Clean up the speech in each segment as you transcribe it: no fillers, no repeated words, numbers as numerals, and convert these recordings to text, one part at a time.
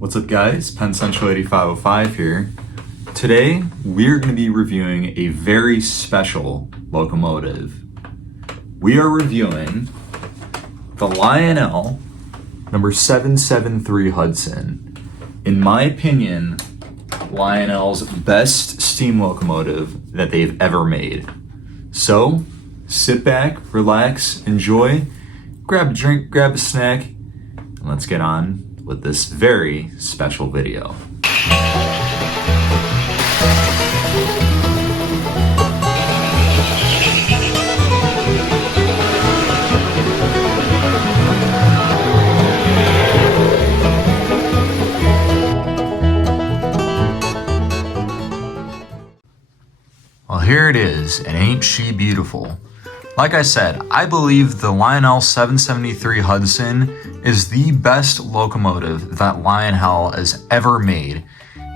What's up guys, Pensential8505 here. Today we're going to be reviewing a very special locomotive. We are reviewing the Lionel number 773 Hudson. In my opinion, Lionel's best steam locomotive that they've ever made. So sit back, relax, enjoy, grab a drink, grab a snack, and let's get on with this very special video. Well, here it is, and ain't she beautiful? Like I said, I believe the Lionel 773 Hudson is the best locomotive that Lionel has ever made.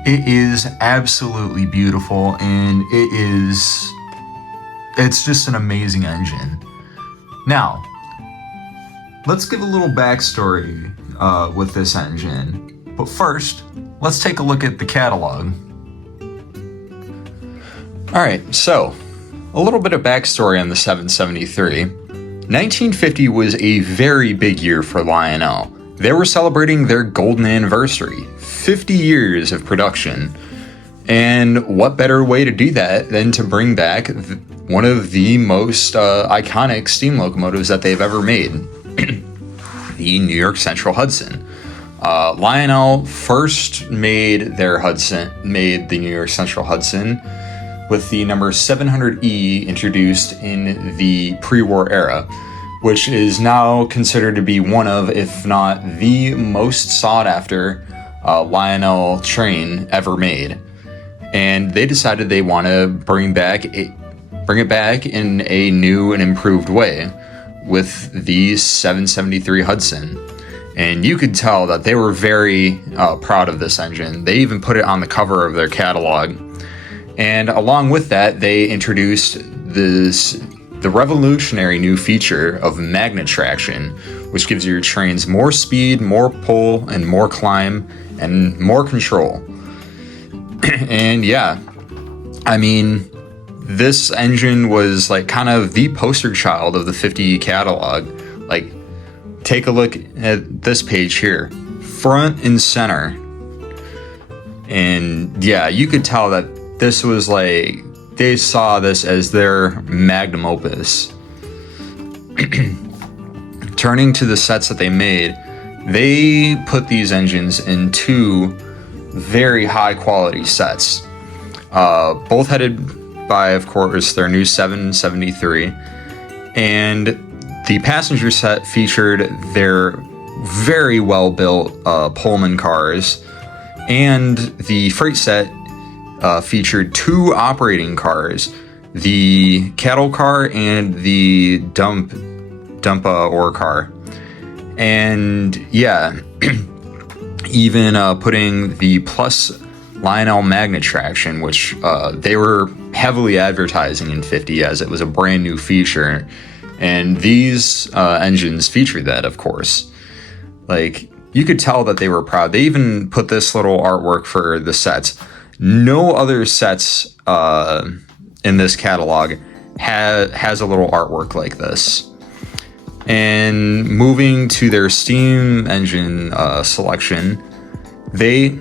It is absolutely beautiful, and it's just an amazing engine. Now, let's give a little backstory with this engine. But first, let's take a look at the catalog. Alright, so, a little bit of backstory on the 773. 1950 was a very big year for Lionel. They were celebrating their golden anniversary, 50 years of production. And what better way to do that than to bring back one of the most iconic steam locomotives that they've ever made, the New York Central Hudson. Lionel first made the New York Central Hudson with the number 700E introduced in the pre-war era, which is now considered to be one of, if not the most sought-after Lionel train ever made. And they decided they want to bring it back in a new and improved way with the 773 Hudson. And you could tell that they were very proud of this engine. They even put it on the cover of their catalog. And along with that, they introduced the revolutionary new feature of magnet traction, which gives your trains more speed, more pull, and more climb, and more control. And yeah, I mean, this engine was like kind of the poster child of the 50 catalog. Like, take a look at this page here, front and center. And yeah, you could tell that this was like, they saw this as their magnum opus. Turning to the sets that they made, they put these engines in two very high quality sets. Both headed by, of course, their new 773. And the passenger set featured their very well built Pullman cars. And the freight set featured two operating cars, the cattle car and the dump ore car. And yeah, even putting the plus Lionel magnet traction, which they were heavily advertising in 50 as it was a brand new feature. And these engines featured that, of course. Like, you could tell that they were proud. They even put this little artwork for the sets. No other sets in this catalog has a little artwork like this. And moving to their steam engine selection, they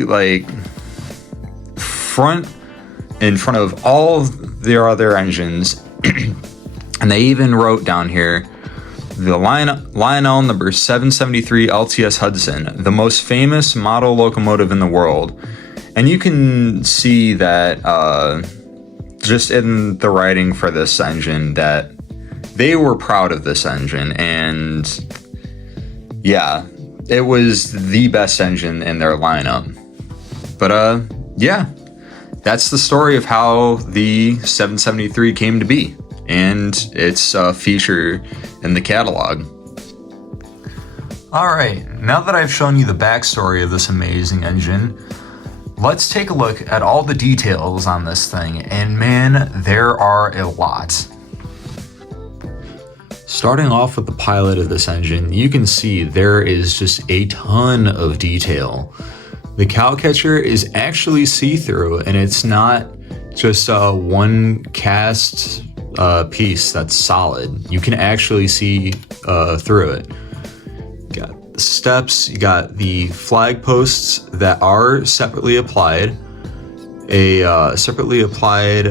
like in front of all their other engines, and they even wrote down here, the Lionel number 773 LTS Hudson, the most famous model locomotive in the world. And you can see that just in the writing for this engine that they were proud of this engine. And yeah, it was the best engine in their lineup. But yeah, that's the story of how the 773 came to be and its feature in the catalog. Alright, now that I've shown you the backstory of this amazing engine, let's take a look at all the details on this thing, and man, there are a lot. Starting off with the pilot of this engine, you can see there is just a ton of detail. The cow catcher is actually see-through, and it's not just one cast piece that's solid. You can actually see through it. You got the steps, you got the flag posts that are separately applied, a separately applied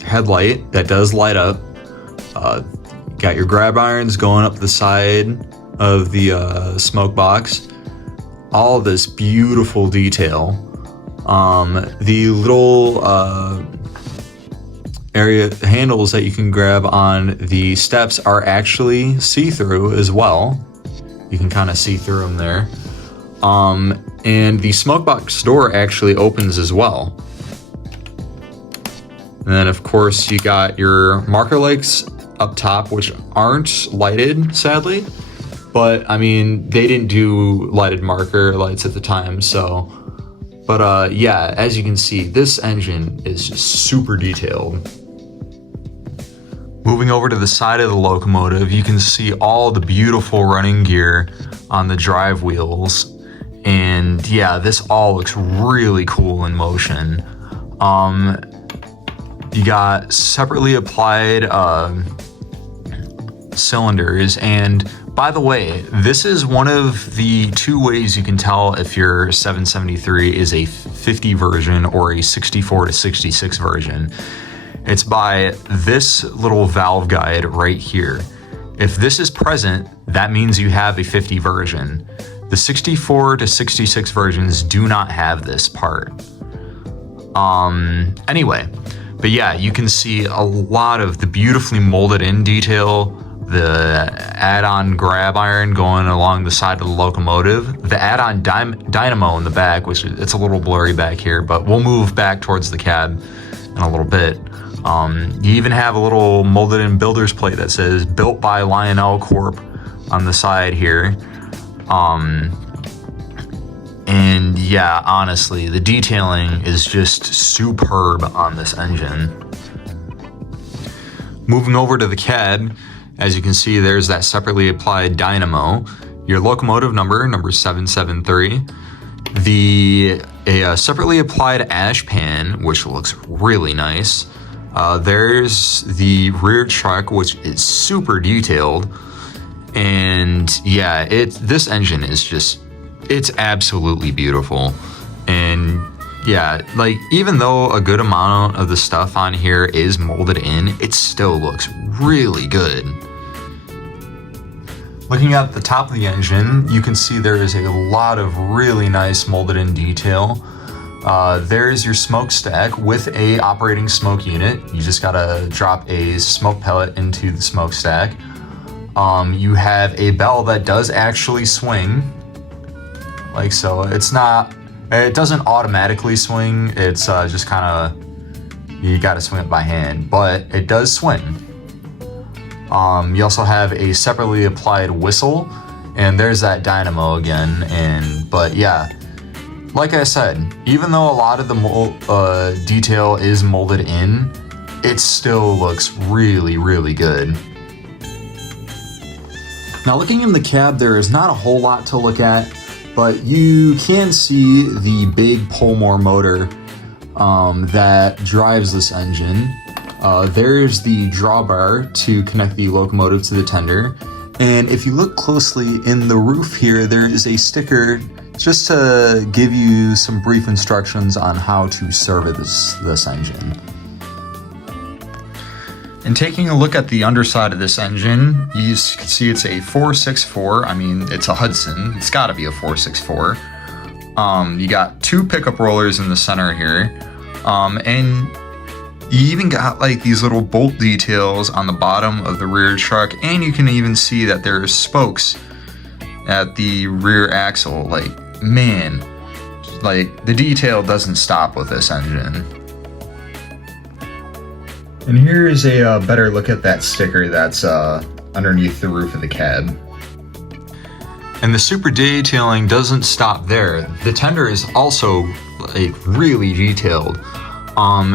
headlight that does light up. Got your grab irons going up the side of the smoke box. All this beautiful detail. The little area handles that you can grab on the steps are actually see-through as well. You can kind of see through them there. And the smoke box door actually opens as well. And then of course you got your marker lights up top, which aren't lighted, sadly. But I mean, they didn't do lighted marker lights at the time, so. But yeah, as you can see, this engine is just super detailed. Moving over to the side of the locomotive, you can see all the beautiful running gear on the drive wheels. And yeah, this all looks really cool in motion. You got separately applied cylinders, and by the way, this is one of the two ways you can tell if your 773 is a 50 version or a 64 to 66 version. It's by this little valve guide right here. If this is present, that means you have a 50 version. The 64 to 66 versions do not have this part. Anyway, but yeah, you can see a lot of the beautifully molded in detail, the add-on grab iron going along the side of the locomotive, the add-on dynamo in the back, which it's a little blurry back here, but we'll move back towards the cab in a little bit. You even have a little molded in builder's plate that says built by Lionel Corp on the side here. And yeah, honestly, the detailing is just superb on this engine. Moving over to the cab, as you can see, there's that separately applied dynamo, your locomotive number 773, a separately applied ash pan, which looks really nice. There's the rear truck, which is super detailed. And yeah, this engine is just, it's absolutely beautiful. And yeah, like even though a good amount of the stuff on here is molded in, it still looks really good. Looking at the top of the engine, you can see there is a lot of really nice molded in detail. There's your smokestack with a operating smoke unit. You just gotta drop a smoke pellet into the smokestack. You have a bell that does actually swing, like so. It doesn't automatically swing. It's just kind of, you gotta swing it by hand, but it does swing. You also have a separately applied whistle, and there's that dynamo again. But yeah, like I said, even though a lot of the detail is molded in, it still looks really, really good. Now looking in the cab, there is not a whole lot to look at, but you can see the big Polmore motor that drives this engine. There's the drawbar to connect the locomotive to the tender. And if you look closely in the roof here, there is a sticker just to give you some brief instructions on how to service this engine. And taking a look at the underside of this engine, you can see it's a 464. I mean, it's a Hudson. It's got to be a 464. You got two pickup rollers in the center here. And you even got like these little bolt details on the bottom of the rear truck, and you can even see that there's spokes at the rear axle. Like, man, like the detail doesn't stop with this engine. And here is a better look at that sticker that's underneath the roof of the cab. And the super detailing doesn't stop there. The tender is also like really detailed.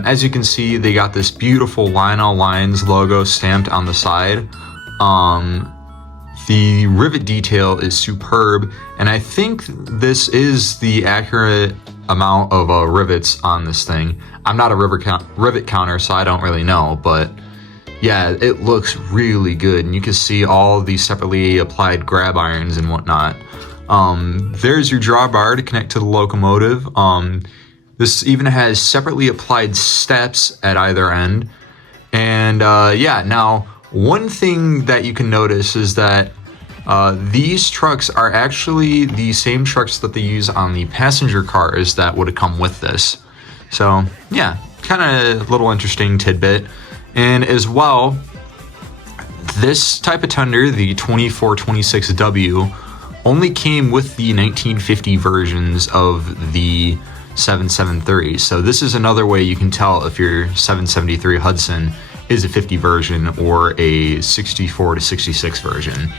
As you can see, they got this beautiful Lionel Lines logo stamped on the side. The rivet detail is superb, and I think this is the accurate amount of rivets on this thing. I'm not a rivet counter, so I don't really know, but yeah, it looks really good, and you can see all these separately applied grab irons and whatnot. There's your drawbar to connect to the locomotive. This even has separately applied steps at either end. And yeah, now one thing that you can notice is that these trucks are actually the same trucks that they use on the passenger cars that would have come with this. So yeah, kind of a little interesting tidbit. And as well, this type of tender, the 2426W, only came with the 1950 versions of the 773. So this is another way you can tell if your 773 Hudson is a 50 version or a 64 to 66 version.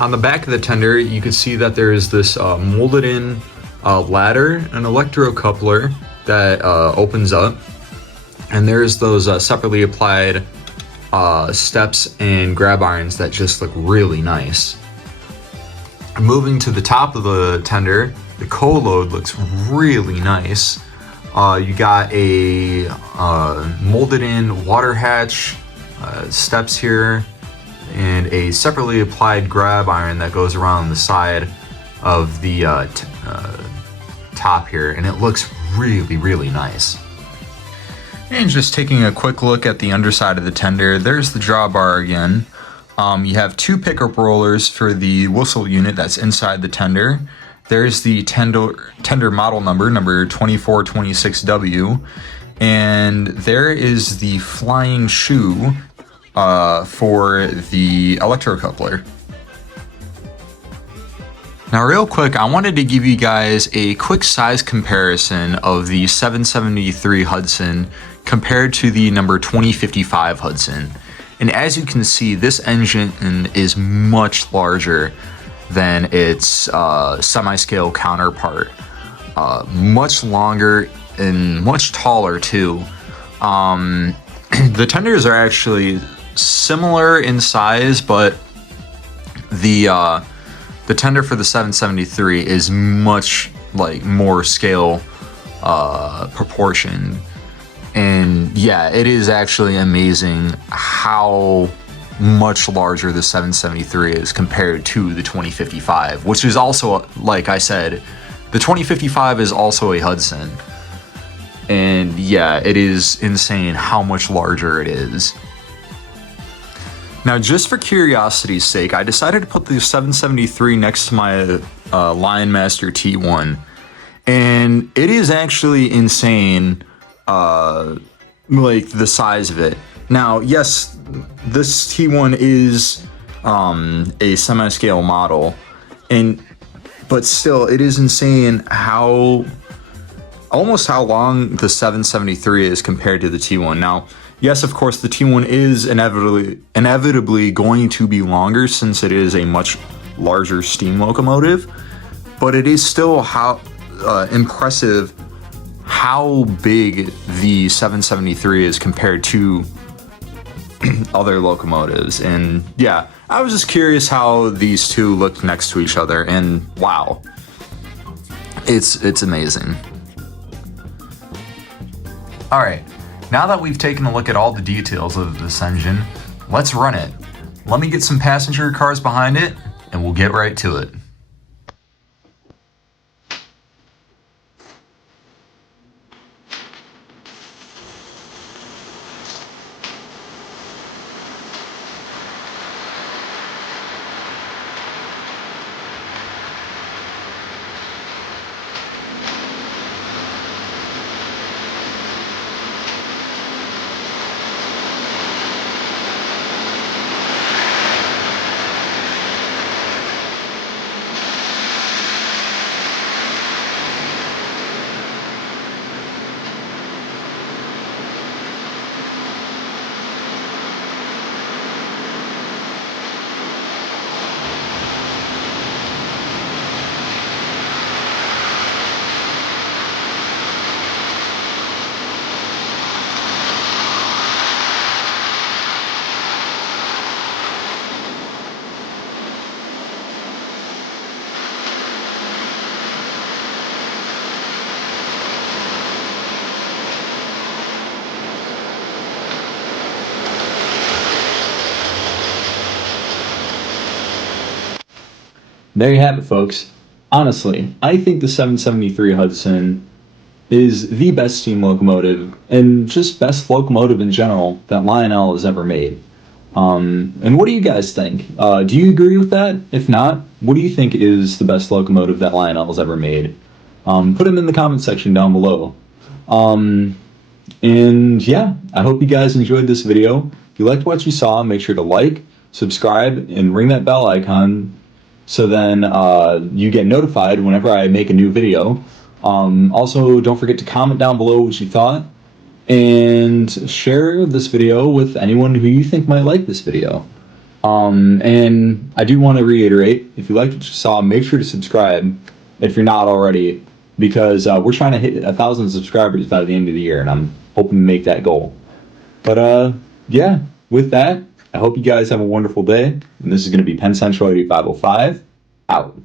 On the back of the tender, you can see that there is this molded in ladder, an electrocoupler that opens up, and there's those separately applied steps and grab irons that just look really nice. Moving to the top of the tender, the coal load looks really nice. You got a molded in water hatch, steps here, and a separately applied grab iron that goes around the side of the top here, and it looks really, really nice. And just taking a quick look at the underside of the tender, there's the drawbar again. You have two pickup rollers for the whistle unit that's inside the tender. There's the tender model number 2426W, and there is the flying shoe for the electrocoupler. Now real quick, I wanted to give you guys a quick size comparison of the 773 Hudson compared to the number 2055 Hudson. And as you can see, this engine is much larger than its semi-scale counterpart. Much longer and much taller too. The tenders are actually similar in size, but the tender for the 773 is much more scale proportion. And yeah, it is actually amazing how much larger the 773 is compared to the 2055, which is also, like I said, the 2055 is also a Hudson. And yeah, it is insane how much larger it is. Now, just for curiosity's sake, I decided to put the 773 next to my Lion Master T1, and it is actually insane, the size of it. Now, yes, this T1 is a semi-scale model, but still, it is insane almost how long the 773 is compared to the T1. Now, yes, of course, the T1 is inevitably going to be longer since it is a much larger steam locomotive, but it is still impressive how big the 773 is compared to other locomotives. And yeah, I was just curious how these two look next to each other, and wow, it's amazing. All right, now that we've taken a look at all the details of this engine, let's run it. Let me get some passenger cars behind it, and we'll get right to it. there you have it, folks. Honestly, I think the 773 Hudson is the best steam locomotive and just best locomotive in general that Lionel has ever made. And what do you guys think? Do you agree with that? If not, what do you think is the best locomotive that Lionel has ever made? Put them in the comment section down below. And yeah, I hope you guys enjoyed this video. If you liked what you saw, make sure to like, subscribe, and ring that bell icon so then you get notified whenever I make a new video. Also, don't forget to comment down below what you thought and share this video with anyone who you think might like this video. And I do want to reiterate, if you liked what you saw, make sure to subscribe if you're not already, because we're trying to hit 1,000 subscribers by the end of the year, and I'm hoping to make that goal. But yeah, with that, I hope you guys have a wonderful day, and this is going to be Penn Central 8505, out.